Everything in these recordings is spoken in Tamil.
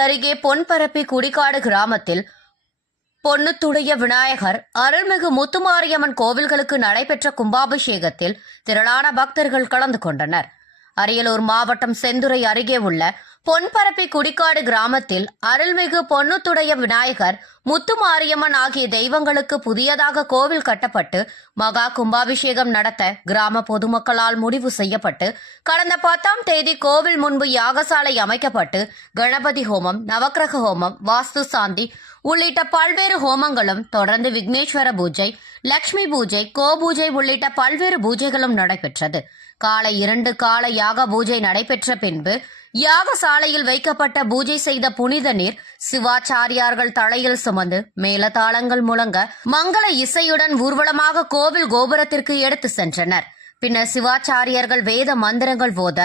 அருகே பொன்பரப்பி குடிக்காடு கிராமத்தில் பொன்னுத்துடைய விநாயகர் அருள்மிகு முத்துமாரியம்மன் கோவில்களுக்கு நடைபெற்ற கும்பாபிஷேகத்தில் திரளான பக்தர்கள் கலந்து கொண்டனர். அரியலூர் மாவட்டம் செந்துறை அருகே உள்ள பொன்பரப்பி குடிக்காடு கிராமத்தில் அருள்மிகு பொன்னுத்துடைய விநாயகர் முத்துமாரியம்மன் ஆகிய தெய்வங்களுக்கு புதியதாக கோவில் கட்டப்பட்டு மகா கும்பாபிஷேகம் நடத்த கிராம பொதுமக்களால் முடிவு செய்யப்பட்டு கடந்த பத்தாம் தேதி கோவில் முன்பு யாகசாலை அமைக்கப்பட்டு கணபதி ஹோமம் நவக்கிரக ஹோமம் வாஸ்து சாந்தி உள்ளிட்ட பல்வேறு ஹோமங்களும் தொடர்ந்து விக்னேஸ்வர பூஜை லக்ஷ்மி பூஜை கோபூஜை உள்ளிட்ட பல்வேறு பூஜைகளும் நடைபெற்றது. காலை இரண்டு கால யாக பூஜை நடைபெற்ற பின்பு யாக சாலையில் வைக்கப்பட்ட பூஜை செய்த புனித நீர் சிவாச்சாரியார்கள் தலையில் சுமந்து மேலதாளங்கள் முழங்க மங்கள இசையுடன் ஊர்வலமாக கோவில் கோபுரத்திற்கு எடுத்து சென்றனர். பின்னர் சிவாச்சாரியர்கள் வேத மந்திரங்கள் போத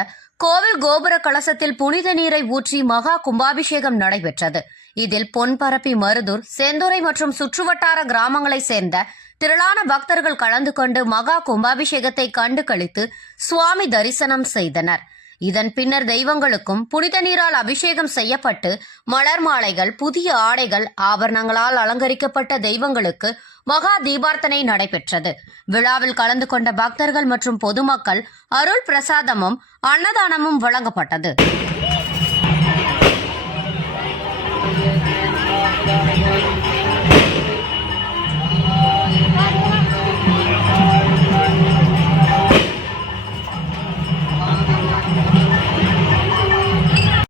கோவில் கோபுர கலசத்தில் புனித நீரை ஊற்றி மகா கும்பாபிஷேகம் நடைபெற்றது. இதில் பொன்பரப்பி மருதூர் செந்துறை மற்றும் சுற்றுவட்டார கிராமங்களை சேர்ந்த திரளான பக்தர்கள் கலந்து கொண்டு மகா கும்பாபிஷேகத்தை கண்டு கழித்து சுவாமி தரிசனம் செய்தனர். இதன் பின்னர் தெய்வங்களுக்கும் புனித நீரால் அபிஷேகம் செய்யப்பட்டு மலர் மாலைகள் புதிய ஆடைகள் ஆபரணங்களால் அலங்கரிக்கப்பட்ட தெய்வங்களுக்கு மகா தீபார்த்தனை நடைபெற்றது. விழாவில் கலந்து கொண்ட பக்தர்கள் மற்றும் பொதுமக்கள் அருள் பிரசாதமும் அன்னதானமும் வழங்கப்பட்டது.